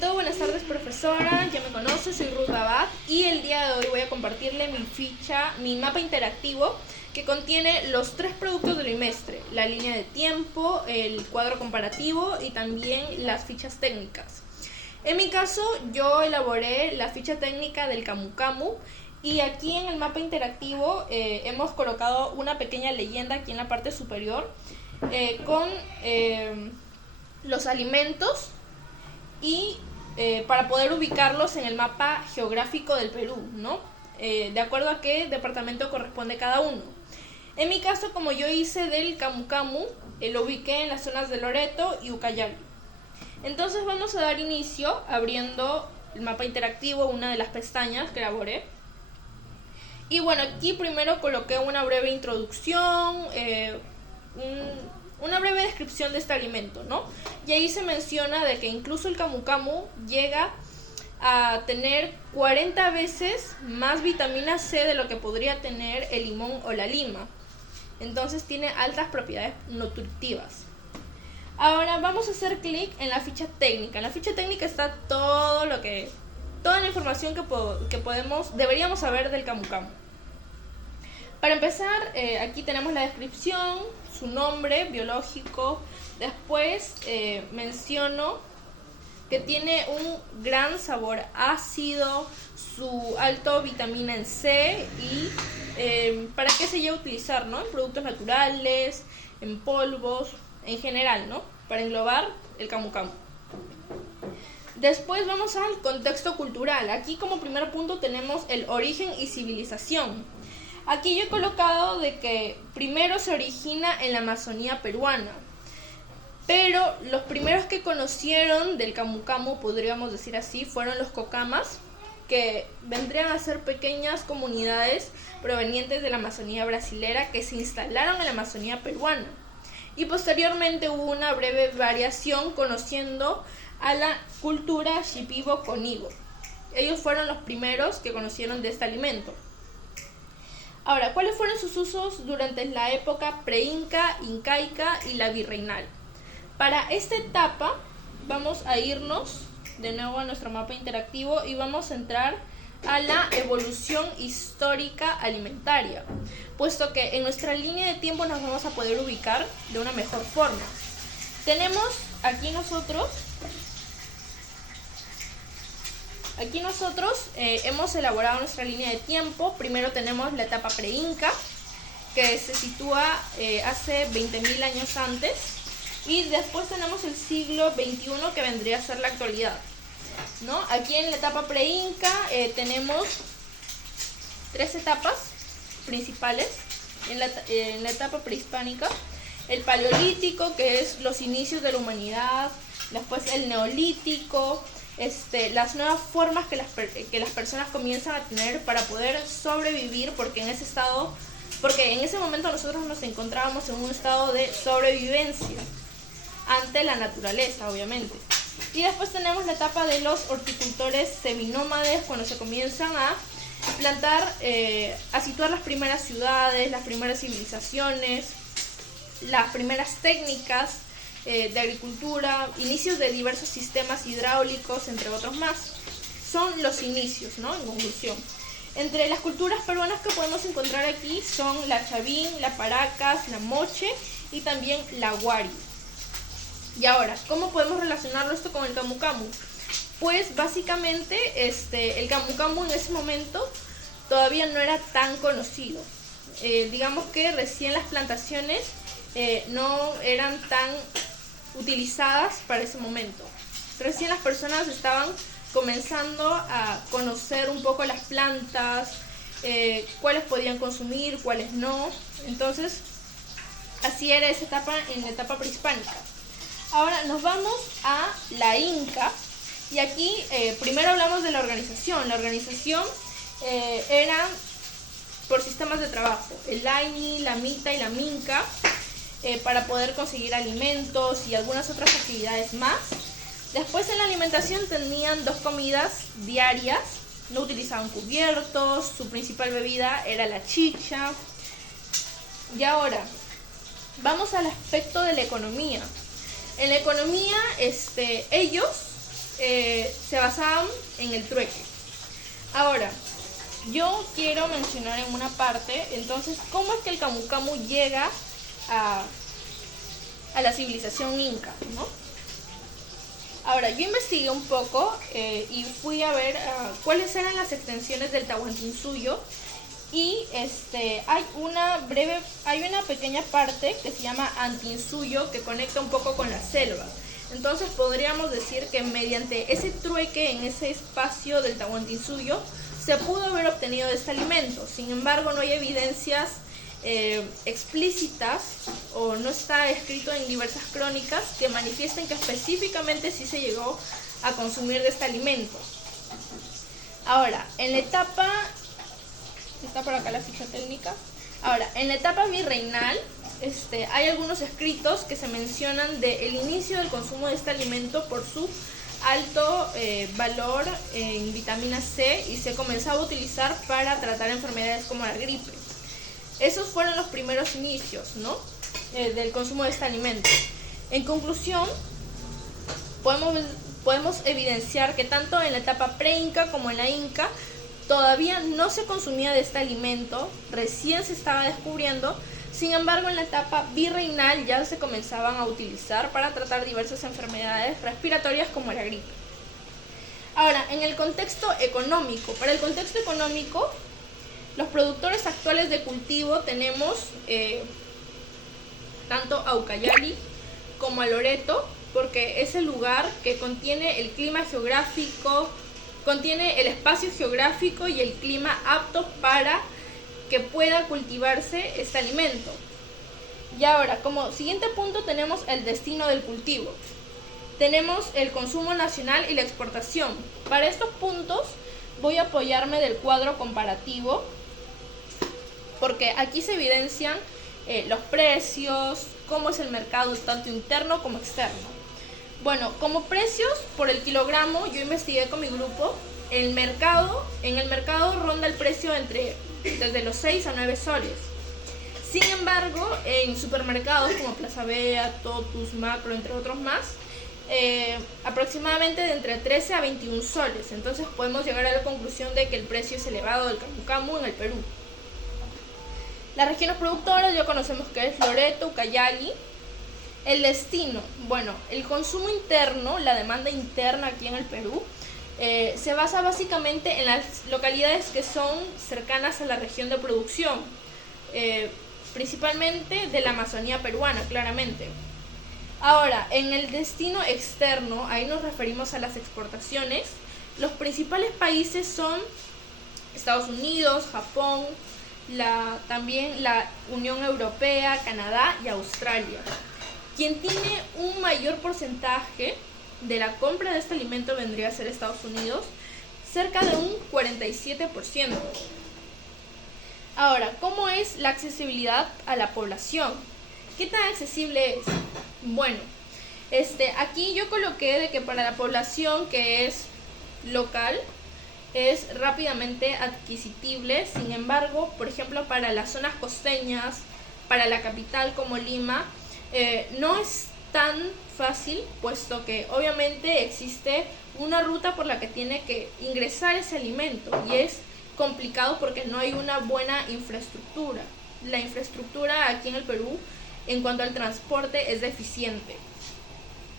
todo, buenas tardes profesora, ya me conoce, soy Ruth Abad y el día de hoy voy a compartirle mi mapa interactivo que contiene los 3 productos del trimestre, la línea de tiempo, el cuadro comparativo y también las fichas técnicas. En mi caso, yo elaboré la ficha técnica del Camu Camu y aquí en el mapa interactivo hemos colocado una pequeña leyenda aquí en la parte superior con los alimentos y para poder ubicarlos en el mapa geográfico del Perú, ¿no? De acuerdo a qué departamento corresponde cada uno. En mi caso, como yo hice del Camu Camu, lo ubiqué en las zonas de Loreto y Ucayali. Entonces vamos a dar inicio abriendo el mapa interactivo, una de las pestañas que elaboré. Y bueno, aquí primero coloqué una breve introducción, una breve descripción de este alimento, ¿no? Y ahí se menciona de que incluso el Camu Camu llega a tener 40 veces más vitamina C de lo que podría tener el limón o la lima. Entonces tiene altas propiedades nutritivas. Ahora vamos a hacer clic en la ficha técnica. En la ficha técnica está toda la información que deberíamos saber del Camu Camu. Para empezar, aquí tenemos la descripción, su nombre biológico. Después menciono que tiene un gran sabor ácido, su alto vitamina en C y para qué se llega a utilizar, ¿no? En productos naturales, en polvos, en general, ¿no? Para englobar el Camu Camu. Después vamos al contexto cultural. Aquí como primer punto tenemos el origen y civilización. Aquí yo he colocado de que primero se origina en la Amazonía peruana, pero los primeros que conocieron del Camu Camu, podríamos decir así, fueron los cocamas, que vendrían a ser pequeñas comunidades provenientes de la Amazonía brasilera que se instalaron en la Amazonía peruana. Y posteriormente hubo una breve variación conociendo a la cultura Shipibo-Conibo. Ellos fueron los primeros que conocieron de este alimento. Ahora, ¿cuáles fueron sus usos durante la época pre-inca, incaica y la virreinal? Para esta etapa vamos a irnos de nuevo a nuestro mapa interactivo y vamos a entrar a la evolución histórica alimentaria, puesto que en nuestra línea de tiempo nos vamos a poder ubicar de una mejor forma. Tenemos aquí nosotros hemos elaborado nuestra línea de tiempo. Primero tenemos la etapa pre-inca, que se sitúa hace 20.000 años antes, y después tenemos el siglo XXI, que vendría a ser la actualidad, ¿no? Aquí en la etapa pre-inca tenemos 3 etapas principales. En la etapa prehispánica, el paleolítico, que es los inicios de la humanidad. Después el neolítico, las nuevas formas que las personas comienzan a tener para poder sobrevivir, porque en ese momento nosotros nos encontrábamos en un estado de sobrevivencia ante la naturaleza, obviamente. Y después tenemos la etapa de los horticultores seminómades, cuando se comienzan a plantar, a situar las primeras ciudades, las primeras civilizaciones, las primeras técnicas de agricultura, inicios de diversos sistemas hidráulicos, entre otros más. Son los inicios, ¿no? En conclusión. Entre las culturas peruanas que podemos encontrar aquí son la Chavín, la Paracas, la Moche y también la Huari. Y ahora, ¿cómo podemos relacionarlo esto con el Camu Camu? Pues básicamente el Camu Camu en ese momento todavía no era tan conocido. Digamos que recién las plantaciones no eran tan utilizadas para ese momento. Recién las personas estaban comenzando a conocer un poco las plantas, cuáles podían consumir, cuáles no. Entonces, así era esa etapa en la etapa prehispánica. Ahora nos vamos a la Inca, y aquí primero hablamos de la organización. La organización era por sistemas de trabajo, el Aini, la Mita y la Minca, para poder conseguir alimentos y algunas otras actividades más. Después en la alimentación tenían 2 comidas diarias, no utilizaban cubiertos, su principal bebida era la chicha. Y ahora vamos al aspecto de la economía. En la economía ellos se basaban en el trueque. Ahora, yo quiero mencionar en una parte, entonces, cómo es que el camu camu llega a la civilización inca, ¿no? Ahora, yo investigué un poco y fui a ver cuáles eran las extensiones del Tahuantinsuyo y hay una pequeña parte que se llama Antinsuyo que conecta un poco con la selva. Entonces podríamos decir que mediante ese trueque en ese espacio del Tahuantinsuyo se pudo haber obtenido este alimento. Sin embargo, no hay evidencias explícitas o no está escrito en diversas crónicas que manifiesten que específicamente sí se llegó a consumir de este alimento. Ahora, en la etapa, está por acá la ficha técnica. Ahora, en la etapa virreinal hay algunos escritos que se mencionan del inicio del consumo de este alimento por su alto valor en vitamina C y se comenzaba a utilizar para tratar enfermedades como la gripe. Esos fueron los primeros inicios, ¿no? Del consumo de este alimento. En conclusión, podemos evidenciar que tanto en la etapa pre-inca como en la inca todavía no se consumía de este alimento, recién se estaba descubriendo. Sin embargo, en la etapa virreinal ya se comenzaban a utilizar para tratar diversas enfermedades respiratorias como la gripe. Ahora, en el contexto económico, para el contexto económico, los productores actuales de cultivo tenemos tanto a Ucayali como a Loreto, porque es el lugar que contiene el clima geográfico, contiene el espacio geográfico y el clima apto para que pueda cultivarse este alimento. Y ahora, como siguiente punto tenemos el destino del cultivo. Tenemos el consumo nacional y la exportación. Para estos puntos voy a apoyarme del cuadro comparativo, porque aquí se evidencian los precios, cómo es el mercado tanto interno como externo. Bueno, como precios por el kilogramo, yo investigué con mi grupo, en el mercado ronda el precio desde los 6 a 9 soles. Sin embargo, en supermercados como Plaza Vea, Totus, Macro, entre otros más, aproximadamente de entre 13 a 21 soles. Entonces podemos llegar a la conclusión de que el precio es elevado del camu camu en el Perú. Las regiones productoras ya conocemos que es Loreto, Ucayali. El destino, bueno, el consumo interno, la demanda interna aquí en el Perú, se basa básicamente en las localidades que son cercanas a la región de producción, principalmente de la Amazonía peruana, claramente. Ahora, en el destino externo, ahí nos referimos a las exportaciones. Los principales países son Estados Unidos, Japón, también la Unión Europea, Canadá y Australia. Quien tiene un mayor porcentaje de la compra de este alimento vendría a ser Estados Unidos, cerca de un 47%. Ahora, ¿cómo es la accesibilidad a la población? ¿Qué tan accesible es? Bueno, aquí yo coloqué de que para la población que es local es rápidamente adquisitible. Sin embargo, por ejemplo, para las zonas costeñas, para la capital como Lima, no es tan fácil, puesto que obviamente existe una ruta por la que tiene que ingresar ese alimento y es complicado porque no hay una buena infraestructura. La infraestructura aquí en el Perú en cuanto al transporte es deficiente.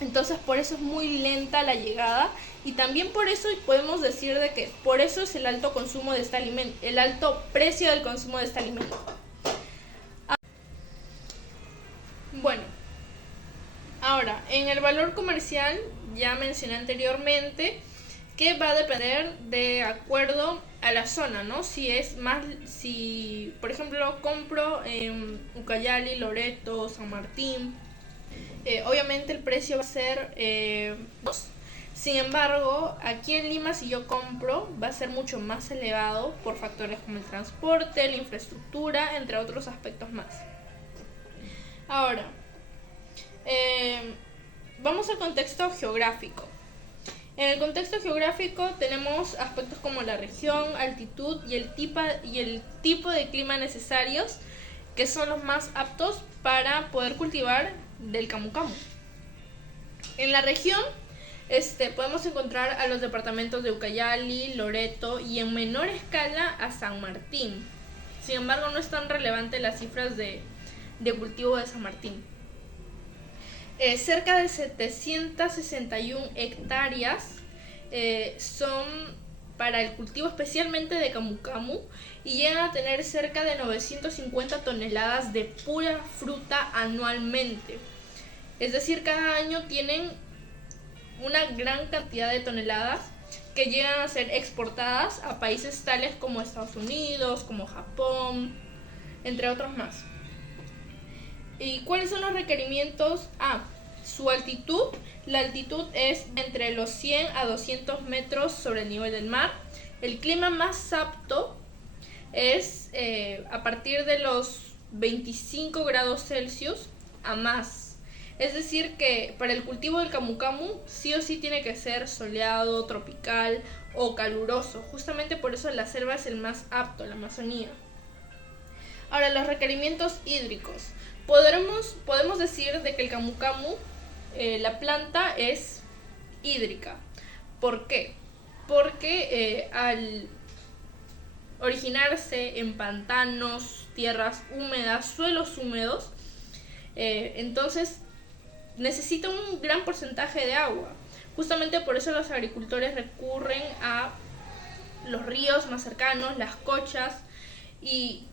Entonces por eso es muy lenta la llegada y también por eso podemos decir de que por eso es el alto consumo de este alimento, el alto precio del consumo de este alimento. Bueno, ahora en el valor comercial ya mencioné anteriormente que va a depender de acuerdo a la zona, ¿no? Si por ejemplo compro en Ucayali, Loreto, San Martín, obviamente el precio va a ser 2. Sin embargo, aquí en Lima si yo compro va a ser mucho más elevado por factores como el transporte, la infraestructura, entre otros aspectos más. Ahora, vamos al contexto geográfico. En el contexto geográfico tenemos aspectos como la región, altitud y el tipo de clima necesarios, que son los más aptos para poder cultivar del camu camu. En la región Podemos encontrar a los departamentos de Ucayali, Loreto y en menor escala a San Martín. Sin embargo, no es tan relevante las cifras de cultivo de San Martín. Cerca de 761 hectáreas son para el cultivo especialmente de camu camu y llegan a tener cerca de 950 toneladas de pura fruta anualmente. Es decir, cada año tienen una gran cantidad de toneladas que llegan a ser exportadas a países tales como Estados Unidos, como Japón, entre otros más. ¿Y cuáles son los requerimientos? Su altitud. La altitud es entre los 100 a 200 metros sobre el nivel del mar. El clima más apto es a partir de los 25 grados Celsius a más. Es decir que para el cultivo del camu camu sí o sí tiene que ser soleado, tropical o caluroso. Justamente por eso la selva es el más apto, la Amazonía. Ahora, los requerimientos hídricos. Podemos decir de que el camu camu, la planta es hídrica. ¿Por qué? Porque al originarse en pantanos, tierras húmedas, suelos húmedos, entonces necesita un gran porcentaje de agua. Justamente por eso los agricultores recurren a los ríos más cercanos, las cochas, y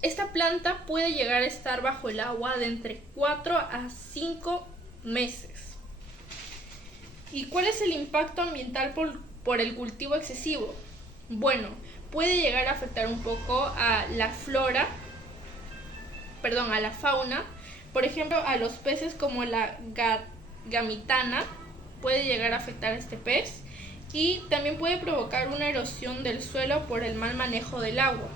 esta planta puede llegar a estar bajo el agua de entre 4 a 5 meses. ¿Y cuál es el impacto ambiental por el cultivo excesivo? Bueno, puede llegar a afectar un poco a la fauna. Por ejemplo, a los peces como la gamitana puede llegar a afectar a este pez, y también puede provocar una erosión del suelo por el mal manejo del agua.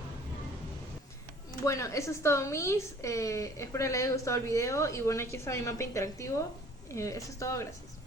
Bueno, eso es todo, espero les haya gustado el video y bueno, aquí está mi mapa interactivo. Eso es todo, gracias.